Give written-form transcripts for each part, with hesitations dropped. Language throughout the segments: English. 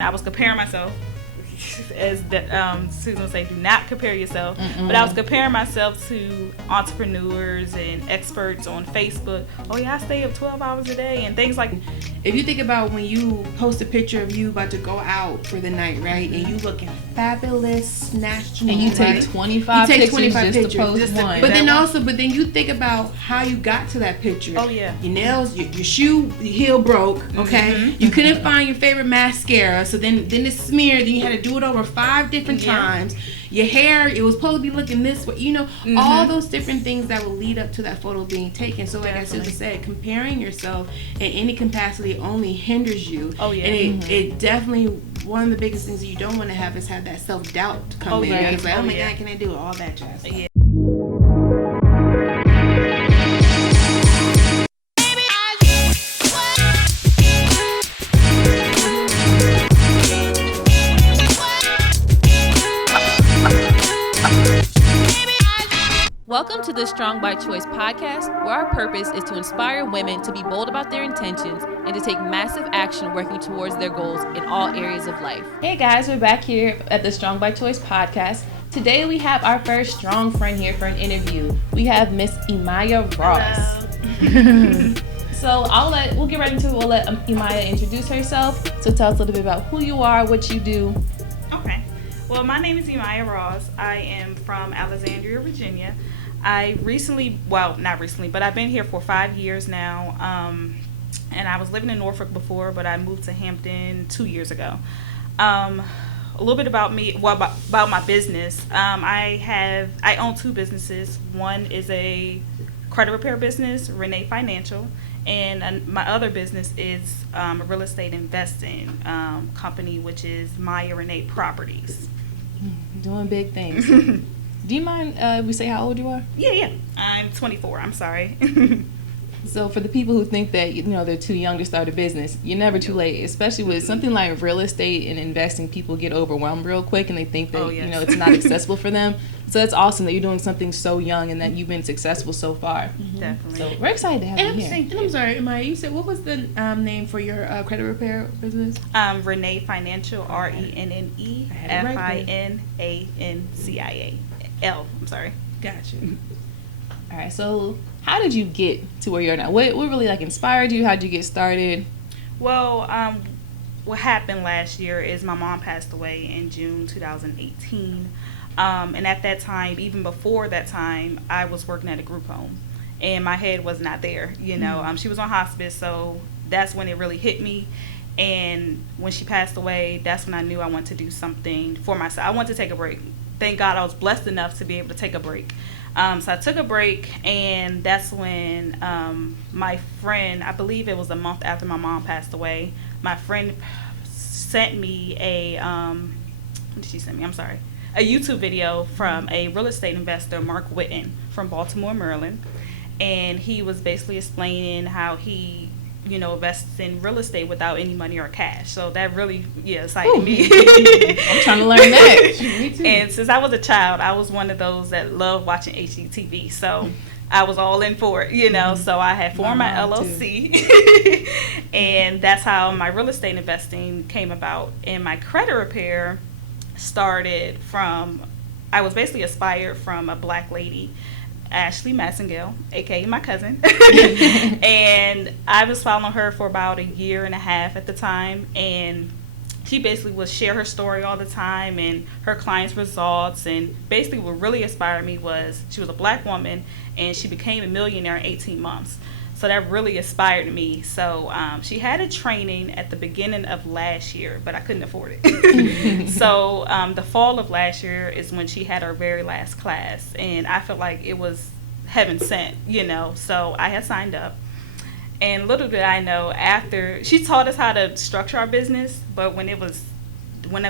I was comparing myself, as Susan would say, do not compare yourself. Mm-mm. But I was comparing myself to entrepreneurs and experts on Facebook. Oh yeah, I stay up 12 hours a day and things like. If you think about when you post a picture of you about to go out for the night, right, and you looking fabulous, snatched, and you take 25 pictures to post one. But then you think about how you got to that picture. Oh yeah. Your nails, your shoe heel broke. Okay. Mm-hmm. You couldn't find your favorite mascara, so then it smeared. Then you had to do it over 5 different times. Your hair, it was supposed to be looking this way. All those different things that will lead up to that photo being taken. So like Definitely. I Susan said, comparing yourself in any capacity only hinders you. Oh yeah. And it definitely, one of the biggest things that you don't want to have is have that self-doubt come in. Right. It's like, oh my yeah. God, can I do it? All that jazz. Yeah. Welcome to the Strong by Choice podcast, where our purpose is to inspire women to be bold about their intentions and to take massive action working towards their goals in all areas of life. Hey guys, we're back here at the Strong by Choice podcast. Today we have our first strong friend here for an interview. We have Miss Emaya Ross. So we'll get right into it. We'll let Emaya introduce herself. So tell us a little bit about who you are, what you do. Okay. Well, my name is Emaya Ross. I am from Alexandria, Virginia. I've been here for 5 years now. And I was living in Norfolk before, but I moved to Hampton 2 years ago. A little bit about me, about my business. I own 2 businesses. One is a credit repair business, Renne Financial, and my other business is a real estate investing company, which is Emaya Renne Properties. Doing big things. Do you mind if we say how old you are? Yeah. I'm 24. I'm sorry. So for the people who think that they're too young to start a business, you're never too late. Especially with something like real estate and investing, people get overwhelmed real quick and they think that it's not accessible for them. So it's awesome that you're doing something so young and that you've been successful so far. Mm-hmm. Definitely. So we're excited to have you here. And I'm sorry, Emaya, you said, what was the name for your credit repair business? Renne Financial, RENNE FINANCIAL. I'm sorry. Gotcha. All right. So how did you get to where you're now? What really inspired you? How did you get started? Well, what happened last year is my mom passed away in June 2018. And at that time, even before that time, I was working at a group home. And my head was not there, She was on hospice, so that's when it really hit me. And when she passed away, that's when I knew I wanted to do something for myself. I wanted to take a break. Thank God I was blessed enough to be able to take a break. So I took a break, and that's when my friend, I believe it was a month after my mom passed away, my friend sent me what did she send me? I'm sorry. A YouTube video from a real estate investor, Mark Whitten, from Baltimore, Maryland. And he was basically explaining how he invests in real estate without any money or cash. So that really, excited me. I'm trying to learn that. Me too. And since I was a child, I was one of those that loved watching HGTV. So I was all in for it, So I had formed my LLC. And that's how my real estate investing came about. And my credit repair started from, I was basically inspired from a black lady, Ashley Massengale, aka my cousin. And I was following her for about 1.5 years at the time, and she basically would share her story all the time and her clients' results. And basically what really inspired me was she was a black woman and she became a millionaire in 18 months. So that really inspired me. So she had a training at the beginning of last year, but I couldn't afford it. So the fall of last year is when she had her very last class. And I felt like it was heaven sent, So I had signed up. And little did I know, after she taught us how to structure our business, but when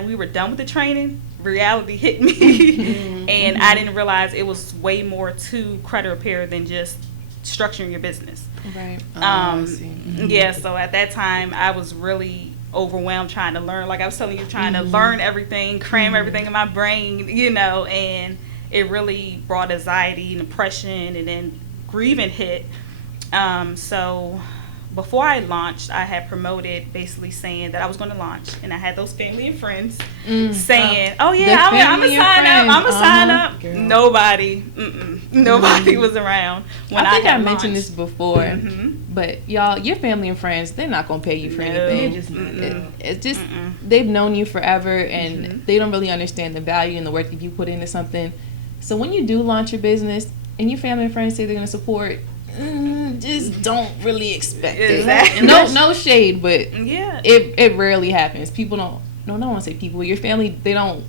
we were done with the training, reality hit me. And I didn't realize it was way more to credit repair than just structuring your business. Right. I see. Yeah, so at that time I was really overwhelmed trying to learn, like I was telling you, trying to learn everything, cram everything in my brain, and it really brought anxiety and depression, and then grieving hit. So before I launched, I had promoted basically saying that I was going to launch, and I had those family and friends saying, "Oh yeah, I'm gonna sign up. I'm gonna sign up." Girl. Nobody was around when I think I mentioned this before. But y'all, your family and friends, they're not gonna pay you for anything. It's just they've known you forever, and they don't really understand the value and the work that you put into something. So when you do launch your business and your family and friends say they're gonna support, just don't really expect it. No shade, but it rarely happens. People don't. No, I don't want to say people. Your family, they don't.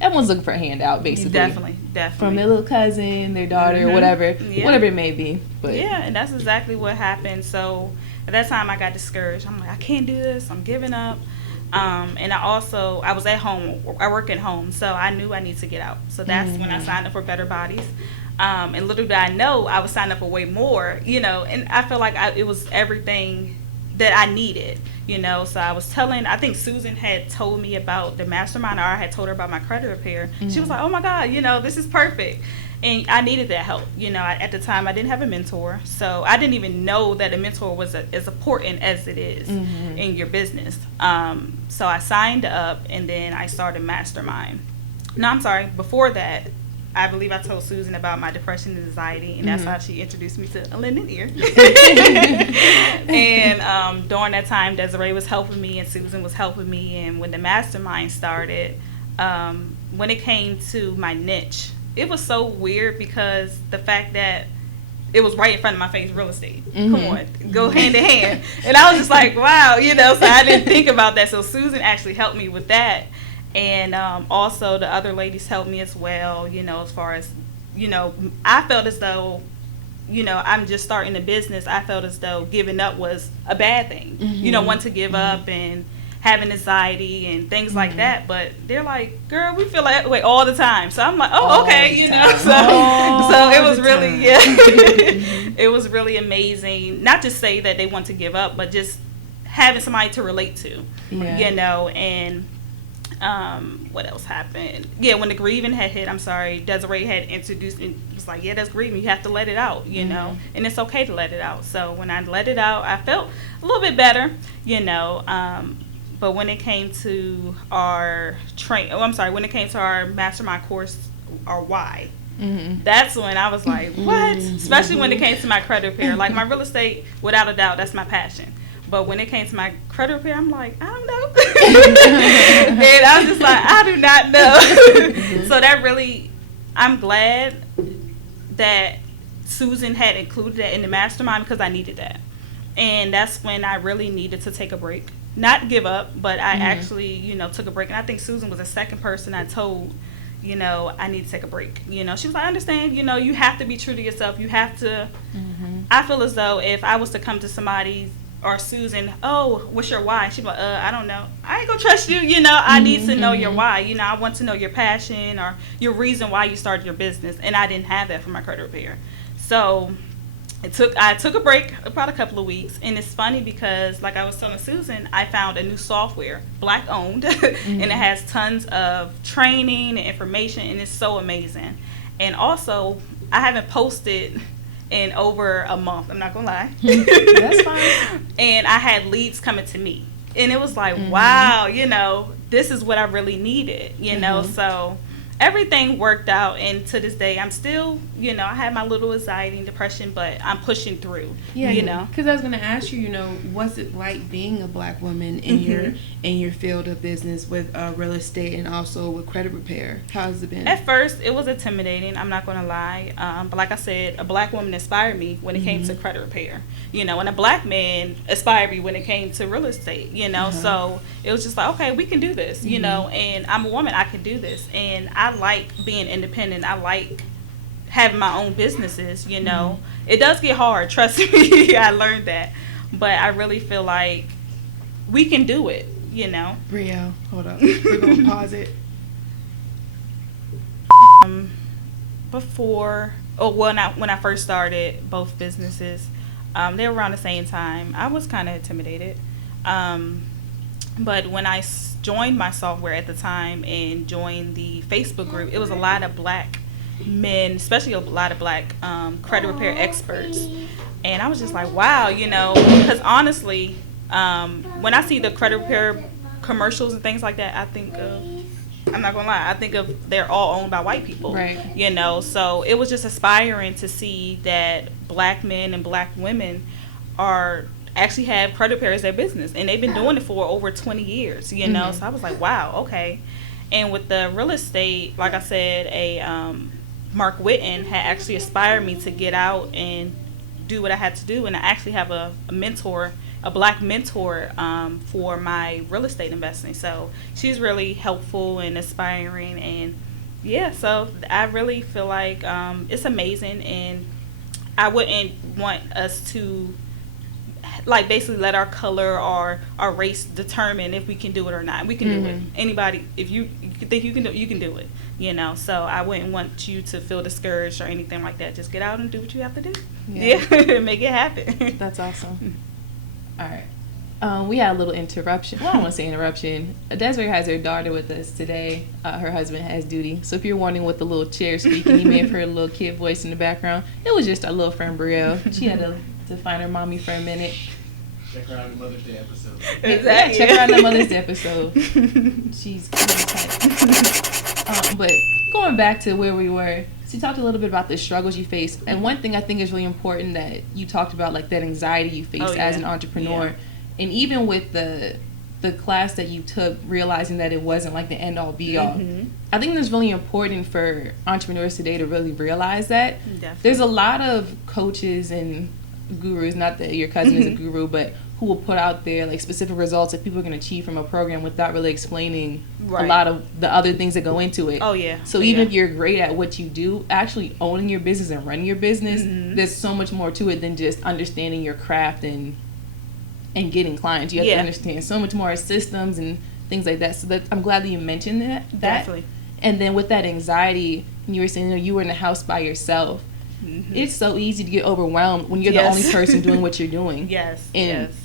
Everyone's looking for a handout, basically. Definitely. From their little cousin, their daughter, whatever it may be. But and that's exactly what happened. So at that time, I got discouraged. I'm like, I can't do this. I'm giving up. And I was at home. I work at home, so I knew I need to get out. So that's when I signed up for Better Bodies. And little did I know, I was signed up for way more, and I feel like it was everything that I needed, So I think Susan had told me about the mastermind, or I had told her about my credit repair. She was like, oh my God, this is perfect. And I needed that help. At the time I didn't have a mentor, so I didn't even know that a mentor was as important as it is in your business. So I signed up, and then I started Mastermind. No, I'm sorry, before that, I believe I told Susan about my depression and anxiety, and that's how she introduced me to a lending ear. And during that time, Desiree was helping me, and Susan was helping me. And when the mastermind started, when it came to my niche, it was so weird because the fact that it was right in front of my face, real estate. Come on, go hand in hand. And I was just like, wow, so I didn't think about that. So Susan actually helped me with that. And also the other ladies helped me as well, as far as, I felt as though, I'm just starting a business. I felt as though giving up was a bad thing, wanting to give up and having anxiety and things like that. But they're like, girl, we feel that way all the time. So I'm like, oh, okay, so it was really, it was really amazing. Not to say that they want to give up, but just having somebody to relate to, and what else happened? Yeah, when the grieving had hit, Desiree had introduced me. It was like, that's grieving. You have to let it out, and it's okay to let it out. So when I let it out, I felt a little bit better, but when it came to our when it came to our mastermind course, our why, that's when I was like, what? Especially when it came to my credit repair. Like my real estate, without a doubt, that's my passion. But when it came to my credit repair, I'm like, I don't know. And I'm just like, I do not know. So that really, I'm glad that Susan had included that in the mastermind because I needed that. And that's when I really needed to take a break. Not give up, but I actually, took a break. And I think Susan was the second person I told, I need to take a break. She was like, I understand, you have to be true to yourself. You have to, I feel as though if I was to come to somebody or Susan, oh, what's your why? She'd be like, I don't know. I ain't gonna trust you, I need to know your why. I want to know your passion or your reason why you started your business. And I didn't have that for my credit repair. So I took a break, about a couple of weeks. And it's funny because, like I was telling Susan, I found a new software, Black owned, and it has tons of training and information, and it's so amazing. And also, I haven't posted in over a month, I'm not gonna lie. That's fine. And I had leads coming to me, and it was like, wow, this is what I really needed, so everything worked out. And to this day, I'm still, I had my little anxiety and depression, but I'm pushing through. Because I was going to ask you, what's it like being a Black woman in your field of business with real estate and also with credit repair? How's it been? At first, it was intimidating. I'm not going to lie. But like I said, a Black woman inspired me when it came to credit repair. And a Black man inspired me when it came to real estate. So it was just like, okay, we can do this. And I'm a woman, I can do this. And I like being independent. I like having my own businesses, It does get hard, trust me. I learned that. But I really feel like we can do it, Brio, hold up. We're going to pause it. When I first started both businesses, they were around the same time. I was kind of intimidated. But when I joined my software at the time and joined the Facebook group, it was a lot of Black men, especially a lot of black credit repair experts. And I was just like, wow, you know, because honestly, when I see the credit repair commercials and things like that, I think of, I'm not gonna lie, I think of they're all owned by white people, right? You know, so it was just inspiring to see that black men and black women are actually have credit repair as their business, and they've been doing it for over 20 years, you know. So I was like, wow, okay. And with the real estate, like I said, Mark Whitten had actually inspired me to get out and do what I had to do, and I actually have a mentor, a black mentor for my real estate investing. So she's really helpful and inspiring, and yeah, so I really feel like it's amazing, and I wouldn't want us to like basically let our color or our race determine if we can do it or not. We can do it. Anybody, if you think you can do it, you know. So I wouldn't want you to feel discouraged or anything like that. Just get out and do what you have to do. Yeah. Make it happen. That's awesome. All right. We had a little interruption. Well, I don't want to say interruption. Desiree has her daughter with us today. Her husband has duty. So if you're wondering what the little chair squeaking, you may have heard a little kid voice in the background. It was just our little friend Brielle. She had to find her mommy for a minute. Check her out in the Mother's Day episode. Exactly. Yeah, check her out in the Mother's Day episode. She's tight. But going back to where we were, so you talked a little bit about the struggles you faced. And one thing I think is really important that you talked about, like that anxiety you faced as an entrepreneur. Yeah. And even with the class that you took, realizing that it wasn't like the end all be all. I think it's really important for entrepreneurs today to really realize that. Definitely. There's a lot of coaches and gurus, not that your cousin is a guru, but who will put out there like specific results that people can achieve from a program without really explaining a lot of the other things that go into it. Oh yeah. So even if you're great at what you do, actually owning your business and running your business, there's so much more to it than just understanding your craft and getting clients. You have to understand so much more systems and things like that. So I'm glad that you mentioned that. Definitely. And then with that anxiety, you were saying, you know, you were in the house by yourself. It's so easy to get overwhelmed when you're the only person doing what you're doing.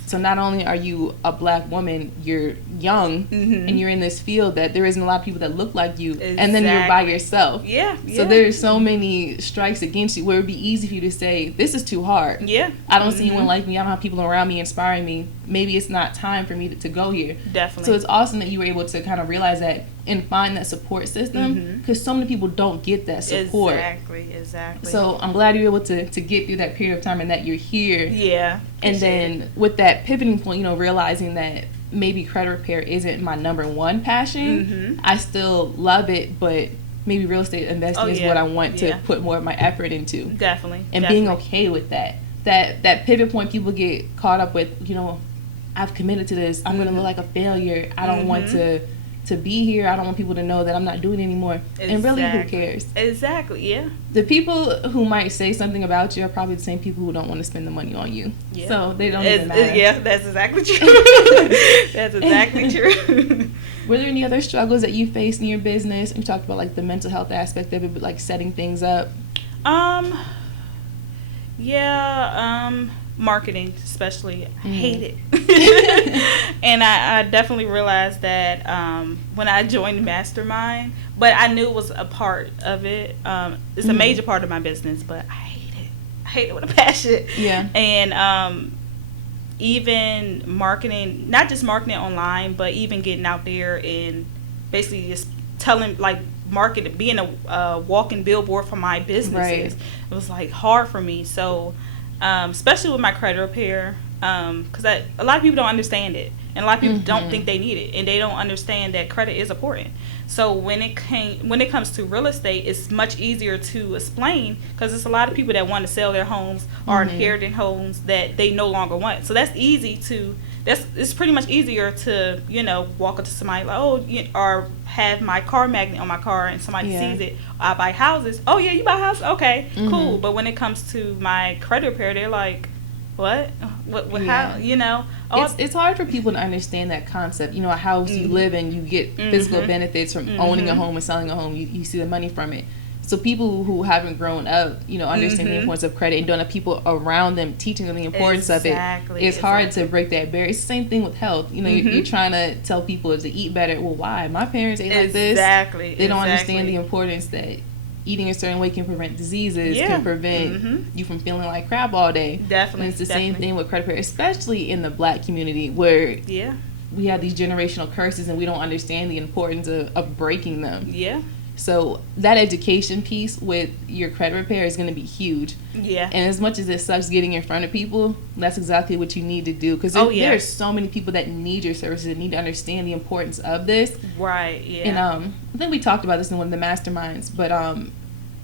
So not only are you a black woman, you're young and you're in this field that there isn't a lot of people that look like you, and then you're by yourself. So there's so many strikes against you where it would be easy for you to say, this is too hard. I don't see anyone like me. I don't have people around me inspiring me. Maybe it's not time for me to go here. Definitely. So it's awesome that you were able to kind of realize that and find that support system, because so many people don't get that support. Exactly. So I'm glad you're able to get through that period of time and that you're here. And then with that pivoting point, you know, realizing that maybe credit repair isn't my number one passion. I still love it, but maybe real estate investing is what I want to put more of my effort into. Definitely. And being okay with that. That pivot point people get caught up with, you know, I've committed to this. I'm going to look like a failure. I don't want to be here. I don't want people to know that I'm not doing it anymore. And really, who cares? The people who might say something about you are probably the same people who don't want to spend the money on you. So they don't even matter. That's exactly true. That's exactly true. Were there any other struggles that you faced in your business? You talked about like the mental health aspect of it, but like setting things up. Marketing especially, I hate it. And I definitely realized that when I joined Mastermind, but I knew it was a part of it. It's a major part of my business, but I hate it with a passion. And even marketing, not just marketing online, but even getting out there and basically just telling, like, being a walking billboard for my businesses. It was like hard for me. So especially with my credit repair, because a lot of people don't understand it, and a lot of people don't think they need it, and they don't understand that credit is important. So when it comes to real estate, it's much easier to explain, because it's a lot of people that want to sell their homes or inherited homes that they no longer want. So that's it's pretty much easier to, you know, walk up to somebody like, or have my car magnet on my car and somebody sees it. I buy houses. Oh yeah, you buy houses? Okay, cool. But when it comes to my credit repair, they're like, what how, you know? It's hard for people to understand that concept. You know, a house you live in, you get physical benefits from owning a home and selling a home. You see the money from it. So people who haven't grown up, you know, understand the importance of credit and don't have people around them teaching them the importance of it. It's hard to break that barrier. It's the same thing with health. You know, you're trying to tell people to eat better. Well, why? My parents ate like this. They don't understand the importance that eating a certain way can prevent diseases, can prevent you from feeling like crap all day. Definitely. And it's the same thing with credit repair, especially in the Black community where we have these generational curses and we don't understand the importance of breaking them. Yeah. So that education piece with your credit repair is going to be huge. Yeah. And as much as it sucks getting in front of people, that's exactly what you need to do. Because there are so many people that need your services and need to understand the importance of this. Right, yeah. And I think we talked about this in one of the masterminds, but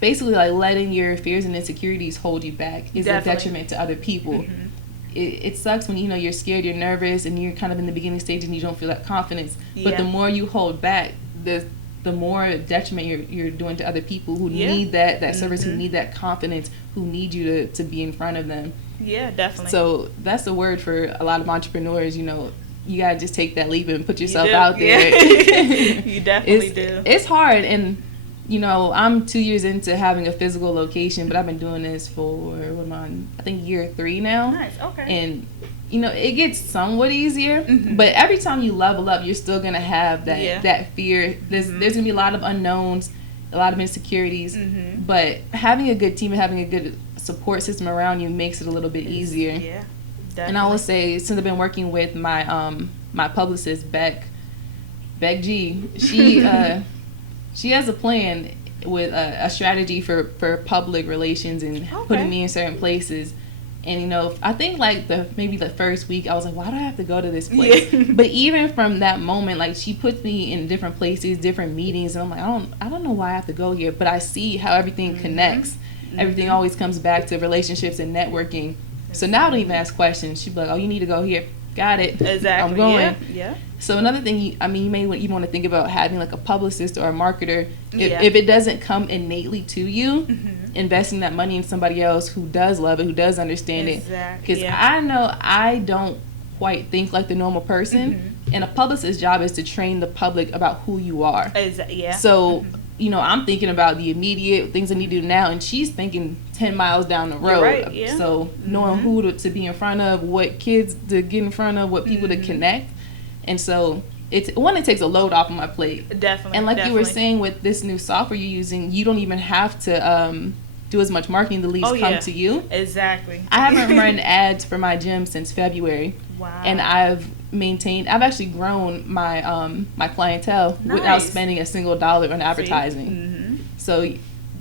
basically like letting your fears and insecurities hold you back is a detriment to other people. Mm-hmm. It sucks when, you're scared, you're nervous, and you're kind of in the beginning stage and you don't feel that confidence. Yeah. But the more you hold back, the more detriment you're doing to other people who need that service, who need that confidence, who need you to be in front of them. Yeah, definitely. So that's the word for a lot of entrepreneurs. You gotta just take that leap and put yourself out there. Yeah. You definitely do. It's hard, and I'm 2 years into having a physical location, but I've been doing this for I think year 3 now. Nice. Okay. And it gets somewhat easier, but every time you level up, you're still gonna have that fear. There's gonna be a lot of unknowns, a lot of insecurities, but having a good team and having a good support system around you makes it a little bit easier. Yeah, definitely. And I will say, since I've been working with my my publicist Beck G, she has a plan with a strategy for public relations and putting me in certain places. And, I think, like, maybe the first week, I was like, why do I have to go to this place? Yeah. But even from that moment, like, she puts me in different places, different meetings, and I'm like, I don't know why I have to go here, but I see how everything connects. Everything always comes back to relationships and networking. So now I don't even ask questions. She'd be like, oh, you need to go here. Got it. Exactly. I'm going. Yeah. So another thing, you may even want to think about having, like, a publicist or a marketer. If it doesn't come innately to you, investing that money in somebody else who does love it, who does understand it. Because I know I don't quite think like the normal person, and a publicist's job is to train the public about who you are. So, I'm thinking about the immediate things I need to do now, and she's thinking 10 miles down the road. Right, yeah. So knowing who to be in front of, what kids to get in front of, what people to connect. And so it takes a load off of my plate. Definitely. And like you were saying, with this new software you're using, you don't even have to do as much marketing. The leads come to you. Exactly. I haven't run ads for my gym since February. Wow. And I've actually grown my my clientele without spending a single dollar on advertising. So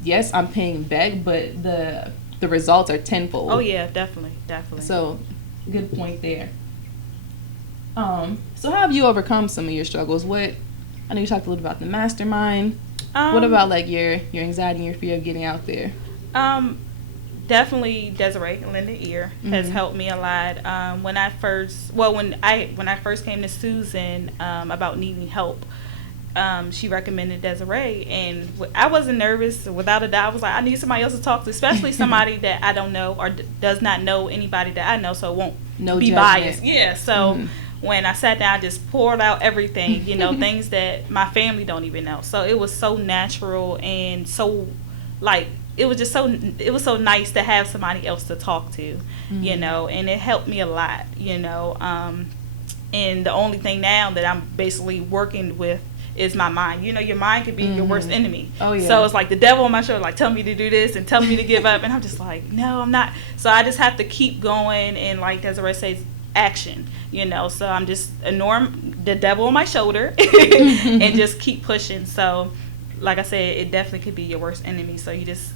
yes, I'm paying Beck, but the results are tenfold. Oh yeah, definitely. So good point there. So how have you overcome some of your struggles? I know you talked a little about the mastermind. What about like your anxiety and your fear of getting out there? Definitely Desiree and Linda Ear has helped me a lot. When I first came to Susan about needing help, she recommended Desiree, and I wasn't nervous. Without a doubt, I was like, I need somebody else to talk to, especially somebody that I don't know or does not know anybody that I know, so it won't be judgment. Biased. Yeah, so when I sat down, I just poured out everything, things that my family don't even know. So it was so natural and so, like, it was so nice to have somebody else to talk to, and it helped me a lot, and the only thing now that I'm basically working with is my mind. Your mind could be your worst enemy. Oh, yeah. So it's like the devil on my shoulder, like, tell me to do this and tell me to give up, and I'm just like, no, I'm not. So I just have to keep going, and like Desiree says, action, so I'm just ignoring the devil on my shoulder and just keep pushing. So like I said, it definitely could be your worst enemy, so you just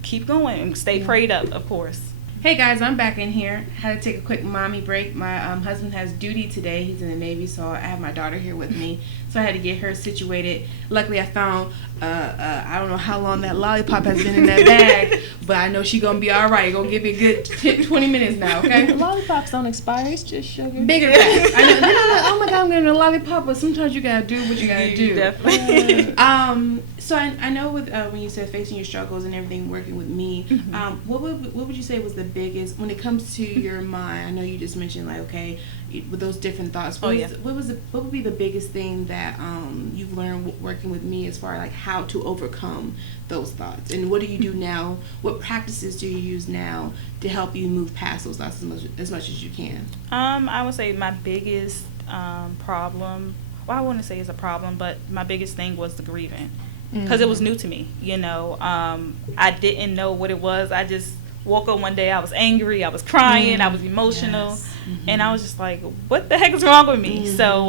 keep going and stay prayed up, of course. Hey guys, I'm back in here. Had to take a quick mommy break. My husband has duty today. He's in the Navy, so I have my daughter here with me. So I had to get her situated. Luckily, I found, I don't know how long that lollipop has been in that bag, but I know she's going to be all right. Going to give me a good 20 minutes now, okay? Lollipops don't expire. It's just sugar. Bigger bags. I know. They're like, oh my God, I'm getting a lollipop, but sometimes you got to do what you got to do. Definitely. So I know with when you said facing your struggles and everything, working with me, what would you say was the biggest, when it comes to your mind? I know you just mentioned, like, okay, with those different thoughts, what would be the biggest thing that you've learned working with me as far as like how to overcome those thoughts? And what do you do now? What practices do you use now to help you move past those thoughts as much as you can? I would say my biggest problem, well, I wouldn't say it's a problem, but my biggest thing was the grieving. because it was new to me. I didn't know what it was. I just woke up one day, I was angry, I was crying, I was emotional, and I was just like, what the heck is wrong with me? So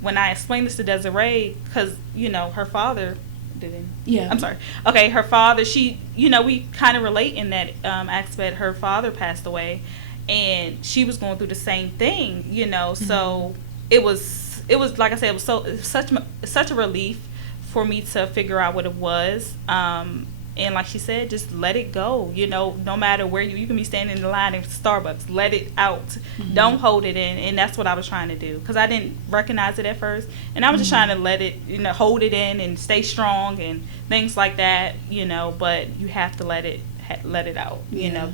when I explained this to Desiree, because her father her father, she, we kind of relate in that aspect. Her father passed away, and she was going through the same thing, so it was like I said, it was such a relief for me to figure out what it was. And like she said, just let it go. No matter where you can be standing in the line at Starbucks, let it out. Don't hold it in. And that's what I was trying to do, because I didn't recognize it at first. And I was just trying to let it, hold it in and stay strong and things like that, but you have to let it out,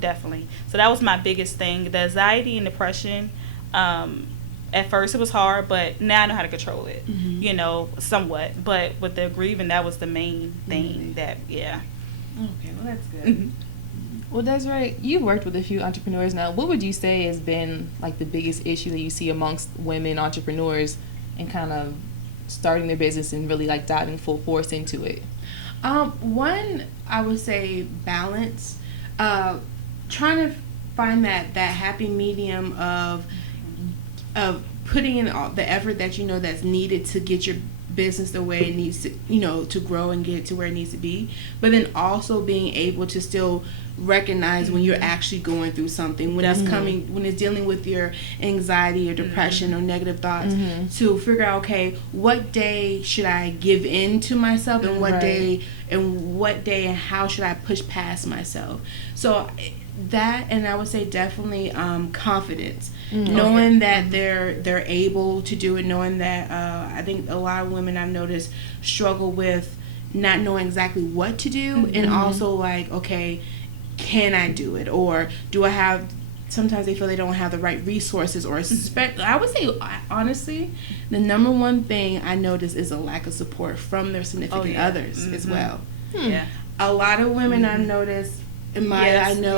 definitely. So that was my biggest thing. The anxiety and depression, at first it was hard, but now I know how to control it, somewhat. But with the grieving, that was the main thing Okay, well, that's good. Well, Desiree, you've worked with a few entrepreneurs now. What would you say has been like the biggest issue that you see amongst women entrepreneurs and kind of starting their business and really like diving full force into it? One, I would say balance. Trying to find that happy medium of putting in all the effort that that's needed to get your business the way it needs to, to grow and get to where it needs to be, but then also being able to still recognize when you're actually going through something, when it's coming, when it's dealing with your anxiety or depression or negative thoughts, to figure out, okay, what day should I give in to myself, and what day and how should I push past myself. So that, and I would say definitely confidence, knowing that they're able to do it, knowing that I think a lot of women I've noticed struggle with not knowing exactly what to do, and also like, okay, can I do it, or do I have, sometimes they feel they don't have the right resources, or I would say honestly the number one thing I notice is a lack of support from their significant others as well. A lot of women I've noticed, Emaya, I know,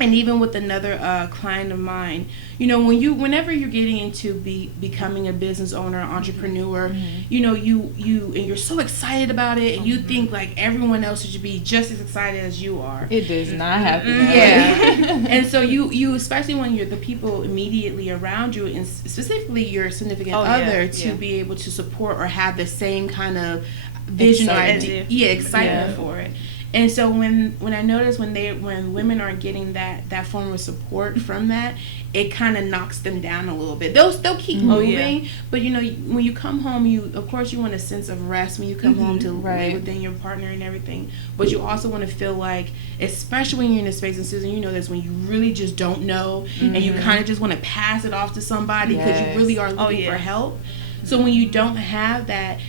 and even with another client of mine, whenever you're getting into becoming a business owner, entrepreneur, you're so excited about it, and you think like everyone else should be just as excited as you are. It does not happen. And so you especially when you're the people immediately around you, and specifically your significant other, to be able to support or have the same kind of vision or idea, excitement for it. And so when I notice when women aren't getting that form of support from that, it kind of knocks them down a little bit. They'll keep moving, but when you come home, of course you want a sense of rest when you come home to lay within your partner and everything. But you also want to feel like, especially when you're in a space, and Susan, this when you really just don't know, and you kind of just want to pass it off to somebody because you really are looking for help. So when you don't have that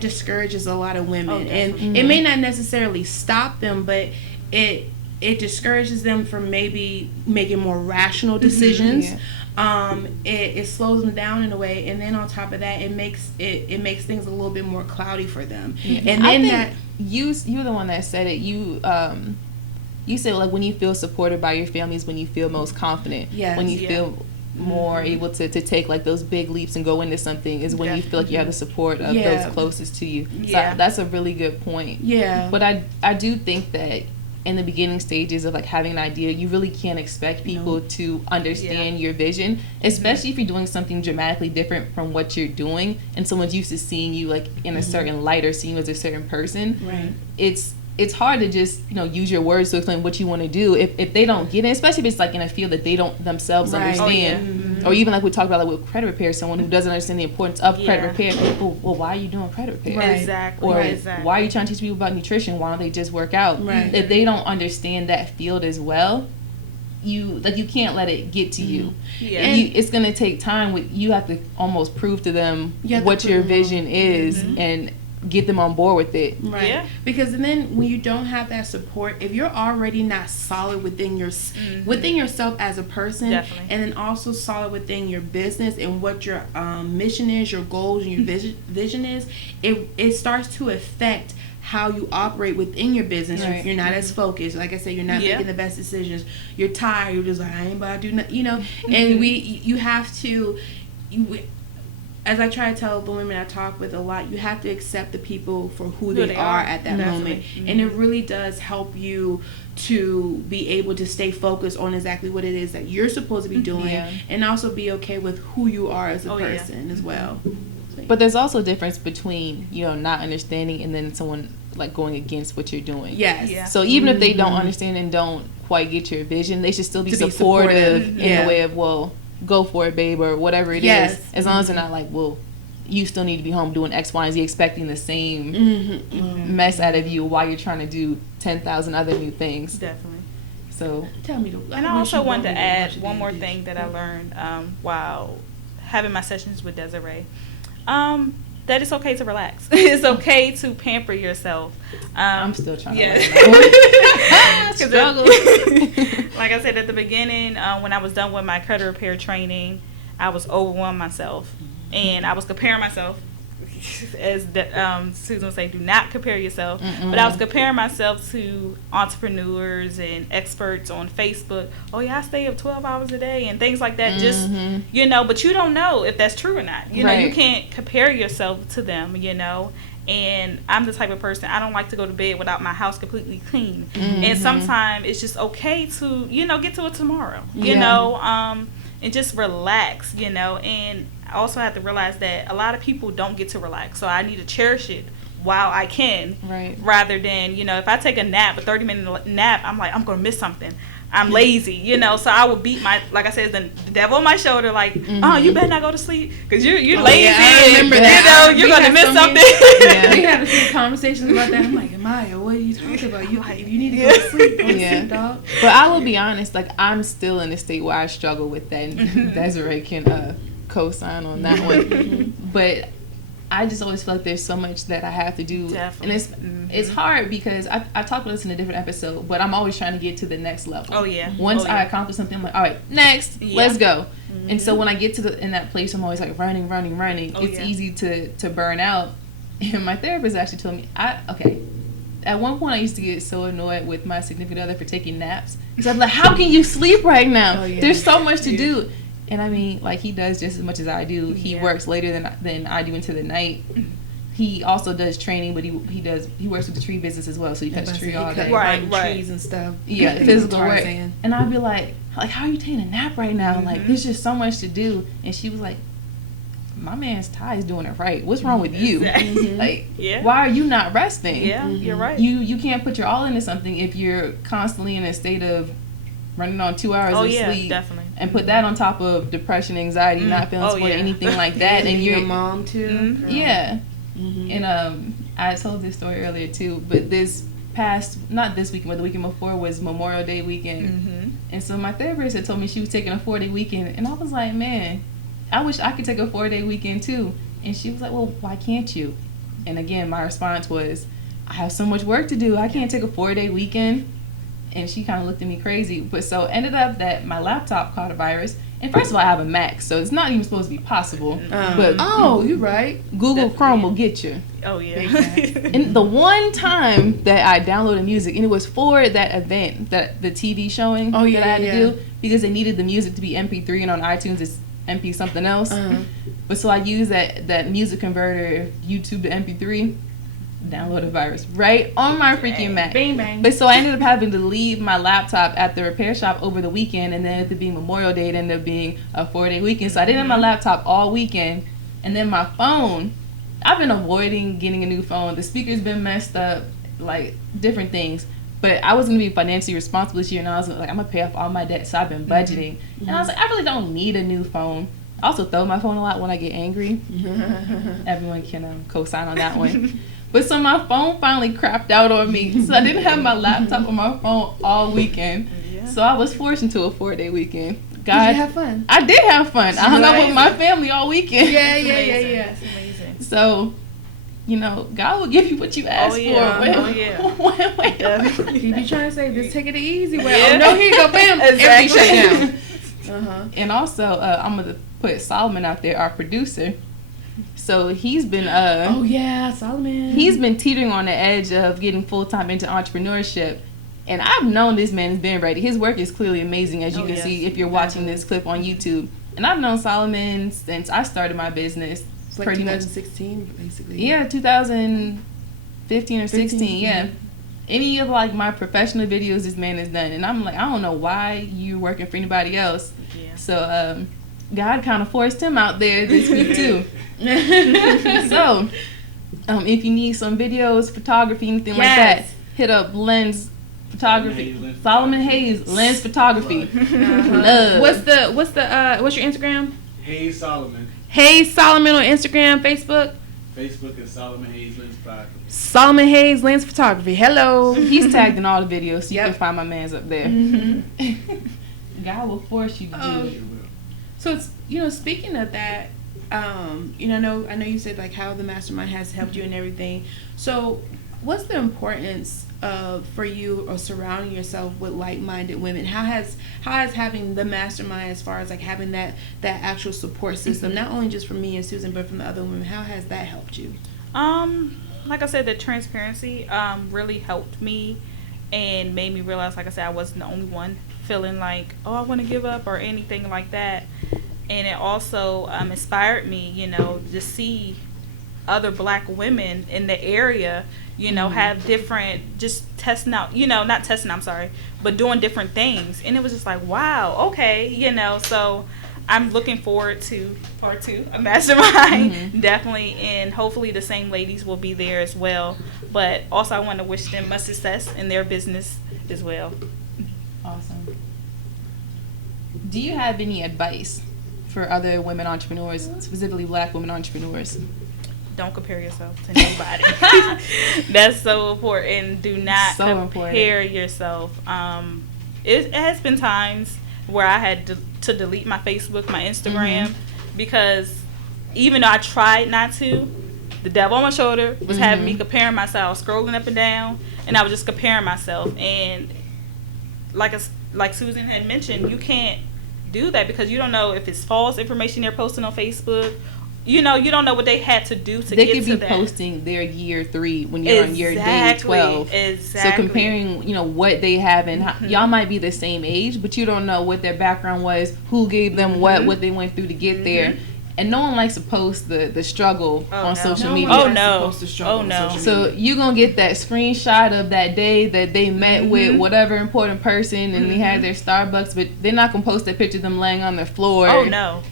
discourages a lot of women, and it may not necessarily stop them, but it discourages them from maybe making more rational decisions. It slows them down in a way, and then on top of that, it makes things a little bit more cloudy for them. And then you're the one that said it. You said like when you feel supported by your family is when you feel most confident. When you feel more able to take like those big leaps and go into something is when you feel like you have the support of those closest to you. So that's a really good point. But I do think that in the beginning stages of like having an idea, you really can't expect people to understand your vision, especially if you're doing something dramatically different from what you're doing, and someone's used to seeing you like in a certain light or seeing you as a certain person. It's hard to just use your words to explain what you want to do if they don't get it, especially if it's like in a field that they don't themselves understand. Or even like we talked about like with credit repair, someone who doesn't understand the importance of credit repair. Well, why are you doing credit repair? Exactly. Or why are you trying to teach people about nutrition? Why don't they just work out? If they don't understand that field as well, you can't let it get to you. It's gonna take time. You have to almost prove to them what your vision is and get them on board with it. Because then when you don't have that support, if you're already not solid within yourself as a person, and then also solid within your business and what your mission is, your goals and your vision is, it starts to affect how you operate within your business. You're not as focused. Like I said, you're not making the best decisions. You're tired. You're just like, I ain't about to do nothing, and you have to as I try to tell the women I talk with a lot, you have to accept the people for who they are at that moment. And it really does help you to be able to stay focused on exactly what it is that you're supposed to be doing, and also be okay with who you are as a person as well. But there's also a difference between, not understanding and then someone like going against what you're doing. Yes. Yeah. So even if they don't understand and don't quite get your vision, they should still be supportive in the way of, well, go for it, babe, or whatever it is. As long as they're not like, well, you still need to be home doing X, Y, and Z, expecting the same mess out of you while you're trying to do 10,000 other new things. Definitely. So tell me. And I also wanted to add one more thing that I learned while having my sessions with Desiree. That it's okay to relax. It's okay to pamper yourself. I'm still trying to struggle. Like I said at the beginning, when I was done with my credit repair training, I was overwhelmed myself, and I was comparing myself. As Susan would say, do not compare yourself. But I was comparing myself to entrepreneurs and experts on Facebook. Oh yeah, I stay up 12 hours a day and things like that. Just but you don't know if that's true or not. You know, you can't compare yourself to them. And I'm the type of person, I don't like to go to bed without my house completely clean. And sometimes it's just okay to get to it tomorrow. And just relax. And I also have to realize that a lot of people don't get to relax, so I need to cherish it while I can, rather than, if I take a 30-minute nap, I'm like, I'm going to miss something. I'm lazy, so I would beat like I said, the devil on my shoulder, like, oh, you better not go to sleep, because you're lazy, I remember that. You're going to miss something. We had a few conversations about that. I'm like, Emaya, what are you talking about? You need to go to sleep. Go to sleep, dog. But I will be honest, like, I'm still in a state where I struggle with that, and Desiree can co-sign on that one. But I just always feel like there's so much that I have to do. Definitely. And it's hard because I talked about this in a different episode, but I'm always trying to get to the next level. Once I accomplish something, I'm like, all right, next, let's go. And so when I get to in that place, I'm always like running. It's easy to burn out. And my therapist actually told me, at one point I used to get so annoyed with my significant other for taking naps, because I'm like, how can you sleep right now? There's so much to do. And I mean, like, he does just as much as I do. He works later than I do into the night. He also does training, but he works with the tree business as well. So he cuts tree all day, trees and stuff. Yeah, physical work. And I'd be like, how are you taking a nap right now? Like, there's just so much to do. And she was like, my man's Ty is doing it right. What's wrong with you? Like, why are you not resting? Yeah, you're right. You can't put your all into something if you're constantly in a state of running on 2 hours of sleep, definitely. And put that on top of depression, anxiety, not feeling supported, anything like that, and you're your mom too. And I told this story earlier too, but not this weekend, but the weekend before was Memorial Day weekend, and so my therapist had told me she was taking a 4-day weekend, and I was like, man, I wish I could take a 4-day weekend too. And she was like, well, why can't you? And again, my response was, I have so much work to do. I can't take a 4-day weekend. And she kind of looked at me crazy. But so ended up that my laptop caught a virus. And first of all, I have a Mac, so it's not even supposed to be possible. But you're right. Google Chrome will get you. Oh, yeah. And the one time that I downloaded music, and it was for that event, that the TV showing that I had to do, because they needed the music to be MP3, and on iTunes it's MP something else. But so I used that music converter, YouTube to MP3, download a virus right on my freaking Mac. Bang, bang. But so I ended up having to leave my laptop at the repair shop over the weekend, and then at the being Memorial Day, it ended up being a 4-day weekend. So I didn't have my laptop all weekend. And then my phone, I've been avoiding getting a new phone. The speaker's been messed up, like different things. But I was going to be financially responsible this year, and I was like, I'm going to pay off all my debt. So I've been budgeting. And I was like, I really don't need a new phone. I also throw my phone a lot when I get angry. Everyone can co-sign on that one. But so my phone finally crapped out on me. So I didn't have my laptop or my phone all weekend. So I was forced into a 4-day weekend. God, did you have fun? I did have fun. I hung out with my family all weekend. Yeah. It's amazing. So, God will give you what you ask for. He be trying to say, just take it the easy way. Oh, no, here you go, bam. Everything shut down. And also, I'm going to put Solomon out there, our producer. So he's been Solomon. He's been teetering on the edge of getting full-time into entrepreneurship. And I've known this man has been ready. His work is clearly amazing, as you can see if you're watching this clip on YouTube. And I've known Solomon since I started my business It's like pretty 2016, basically. Yeah, 2015 or 16. Yeah. Any of like my professional videos this man has done, and I'm like, I don't know why you're working for anybody else. Yeah. So God kind of forced him out there this week too. So if you need some videos, photography, anything like that, hit up Lens Photography. Solomon Hayes Lens Photography. Love. What's your Instagram? Hayes Solomon. Hayes Solomon on Instagram, Facebook. Facebook is Solomon Hayes Lens Photography. Solomon Hayes Lens Photography. Hello. He's tagged in all the videos, so you can find my man's up there. God will force you to do it. So it's, speaking of that, I know you said like how the mastermind has helped you and everything. So what's the importance for you or surrounding yourself with like-minded women? How has having the mastermind, as far as like having that actual support system, not only just from me and Susan but from the other women, how has that helped you? Like I said, the transparency really helped me and made me realize, like I said, I wasn't the only one feeling like, oh, I want to give up or anything like that. And it also inspired me, to see other black women in the area, have different, just testing out, not testing, I'm sorry, but doing different things. And it was just like, wow, okay, so I'm looking forward to part 2 of Mastermind, definitely, and hopefully the same ladies will be there as well. But also I want to wish them much success in their business as well. Awesome. Do you have any advice for other women entrepreneurs, specifically black women entrepreneurs? Don't compare yourself to nobody. That's so important. Do not compare yourself. It has been times where I had to delete my Facebook, my Instagram, because even though I tried not to, the devil on my shoulder was having me comparing myself, scrolling up and down, and I was just comparing myself. And like Susan had mentioned, you can't do that because you don't know if it's false information they're posting on Facebook. You don't know what they had to do to get to that. They could be posting their year 3 when you're on your day 12. Exactly. So comparing, what they have and y'all might be the same age, but you don't know what their background was, who gave them what they went through to get there. And no one likes to post the struggle on social media. Oh no. So you're going to get that screenshot of that day that they met with whatever important person and they had their Starbucks, but they're not going to post that picture of them laying on the floor.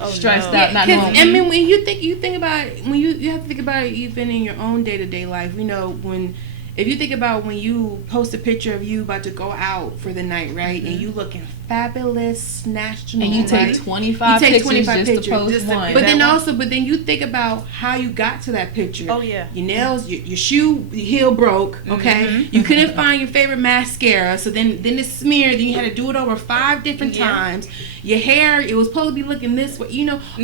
Stressed out, not knowing. I mean, when you think about it, when you have to think about it even in your own day-to-day life, if you think about when you post a picture of you about to go out for the night, right, and you looking fabulous, snatched, and you take 25 pictures just to post one. But then you think about how you got to that picture. Oh yeah. Your nails, your shoe heel broke. Okay, you couldn't find your favorite mascara, so then it smeared. Then you had to do it over 5 different times. Your hair, it was supposed to be looking this way.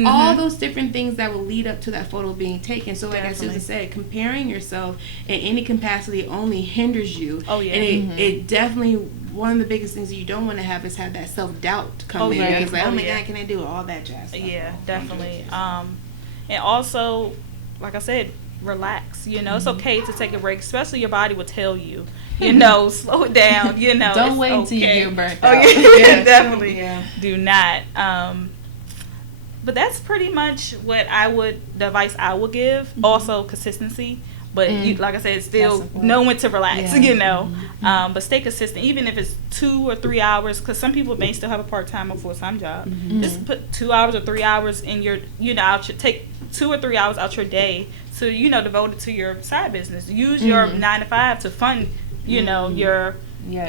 All those different things that will lead up to that photo being taken. So like Susan said, comparing yourself in any capacity only hinders you. Oh yeah. And it definitely, one of the biggest things that you don't want to have is have that self-doubt come in. It's like, oh my God, can I do all that jazz stuff? Yeah, definitely. And also, like I said, relax. It's okay to take a break, especially your body will tell you, slow it down. Don't wait until you get burnt out. Oh yeah, definitely. Yeah. Do not. But that's pretty much what the advice I would give. Also, consistency. But like I said, still know when to relax, but stay consistent, even if it's 2 or 3 hours, because some people may still have a part-time or full-time job. Just put 2 hours or 3 hours in your, take 2 or 3 hours out your day to, devote it to your side business. Use your 9 to 5 to fund, your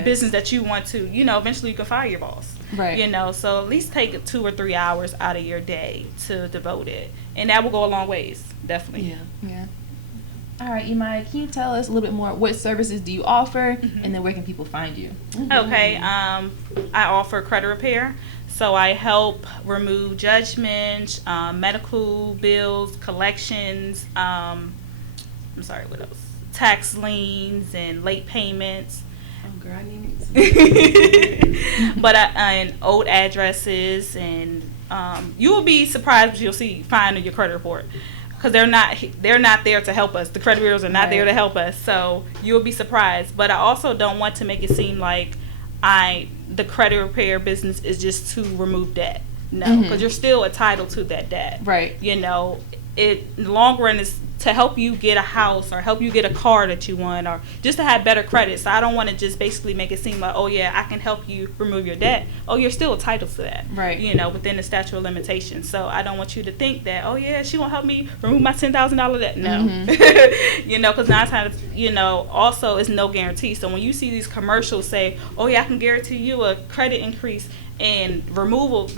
business that you want to, eventually you can fire your boss. Right. So at least take 2 or 3 hours out of your day to devote it. And that will go a long ways, definitely. Yeah. All right, Emaya, can you tell us a little bit more? What services do you offer, and then where can people find you? Okay, I offer credit repair. So I help remove judgments, medical bills, collections, what else? Tax liens and late payments. Oh, girl, I need But and old addresses, and you will be surprised what you'll find on your credit report. Because they're not there to help us. The credit bureaus are not there to help us. So you'll be surprised. But I also don't want to make it seem like the credit repair business is just to remove debt. No, because you're still entitled to that debt. Right. in the long run is to help you get a house or help you get a car that you want, or just to have better credit. So I don't want to just basically make it seem like, oh yeah, I can help you remove your debt. Oh, you're still entitled to that, right? You know, within the statute of limitations. So I don't want you to think that, oh yeah, she won't help me remove my $10,000 debt. No, you know, because 9 times, you know, also it's no guarantee. So when you see these commercials say, oh yeah, I can guarantee you a credit increase and removal,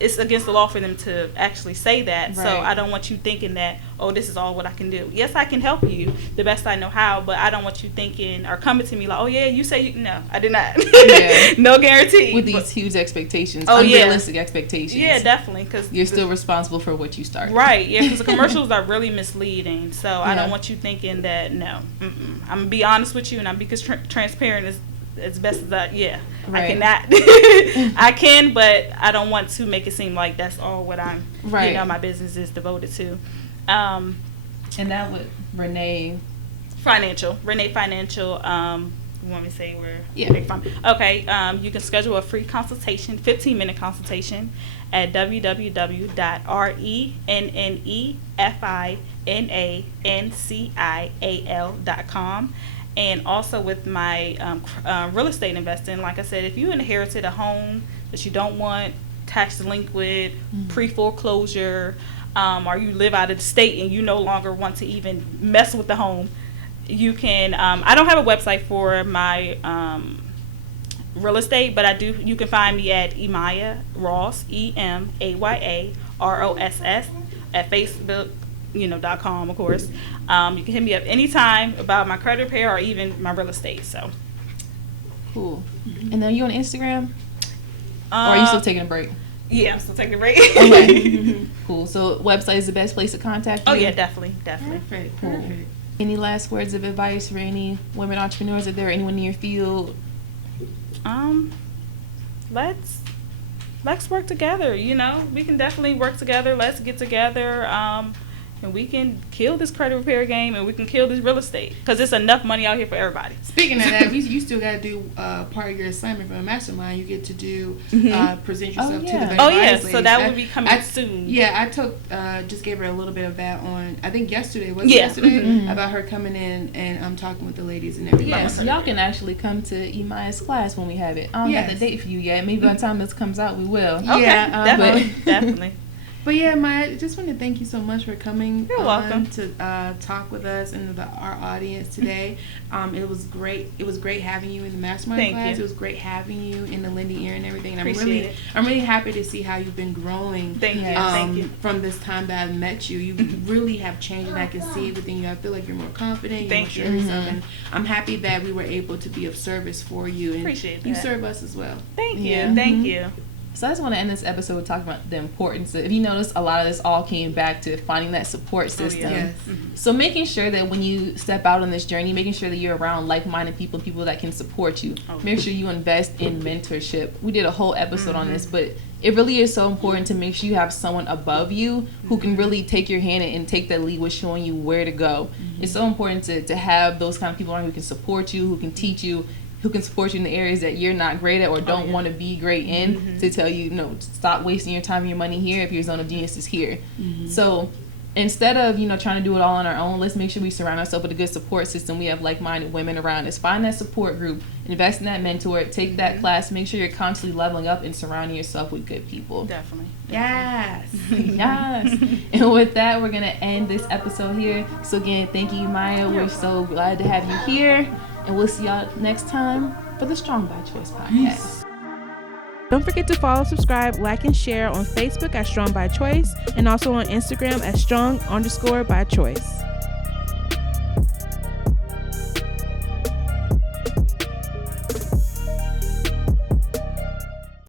it's against the law for them to actually say that. Right. So I don't want you thinking that, oh, this is all what I can do. Yes, I can help you the best I know how, but I don't want you thinking or coming to me like, oh yeah, you say you. No, I did not. Yeah. No guarantee. With these huge expectations, unrealistic expectations. Yeah, definitely, because you're still responsible for what you start. Right. Yeah, because the commercials are really misleading. So I don't want you thinking that. No, I'm gonna be honest with you, and I'm be transparent as best as I, right. I cannot. I can, but I don't want to make it seem like that's all what I'm, right. You know, my business is devoted to. And that with Renne Financial. You want me to say where? Yeah. Okay. You can schedule a free consultation, 15-minute consultation at www.rennefinancial.com. And also with my real estate investing, like I said, if you inherited a home that you don't want tax delinquent, pre-foreclosure, or you live out of the state and you no longer want to even mess with the home, you can, I don't have a website for my real estate, but you can find me at Emaya Ross, EMAYAROSS, at Facebook, .com, of course. You can hit me up anytime about my credit repair or even my real estate. So cool. And then you on Instagram? Or are you still taking a break? Yeah, I'm still taking a break. Okay. Cool. So website is the best place to contact you? Oh yeah, definitely. Perfect. Any last words of advice for any women entrepreneurs? If there anyone in your field? Let's work together. We can definitely work together. Let's get together. And we can kill this credit repair game, and we can kill this real estate, because there's enough money out here for everybody. Speaking of that, you still got to do part of your assignment from a mastermind. You get to do present yourself to the vendor. Oh yeah, so that will be coming soon. Yeah, I took just gave her a little bit of that on, I think yesterday yesterday about her coming in and talking with the ladies and everything. Yes, y'all can actually come to Emaya's class when we have it. I don't have the date for you yet. Maybe by the time this comes out, we will. Okay, definitely. But yeah, Maya, I just want to thank you so much for coming welcome to talk with us and our audience today. It was great. It was great having you in the mastermind class. It was great having you in the Lindy Ear and everything. And I'm really happy to see how you've been growing. Thank you. From this time that I've met you. You really have changed, and I can see it within you. I feel like you're more confident. You're more sure of yourself, and I'm happy that we were able to be of service for you. And appreciate that. You serve us as well. Thank you. Thank you. So I just want to end this episode talking about the importance of, if you notice, a lot of this all came back to finding that support system. Yes. So making sure that when you step out on this journey, making sure that you're around like-minded people that can support you. Make sure you invest in mentorship. We did a whole episode on this, but it really is so important to make sure you have someone above you who can really take your hand and take that lead with showing you where to go. It's so important to have those kind of people around who can support you, who can teach you, who can support you in the areas that you're not great at or don't want to be great in, to tell you, stop wasting your time and your money here if your zone of genius is here. So instead of, trying to do it all on our own, let's make sure we surround ourselves with a good support system. We have like-minded women around us. Find that support group, invest in that mentor, take that class, make sure you're constantly leveling up and surrounding yourself with good people. Definitely. Yes. Yes. And with that, we're going to end this episode here. So again, thank you, Maya. We're so glad to have you here. And we'll see y'all next time for the Strong by Choice podcast. Don't forget to follow, subscribe, like, and share on Facebook at Strong by Choice, and also on Instagram at Strong_by Choice.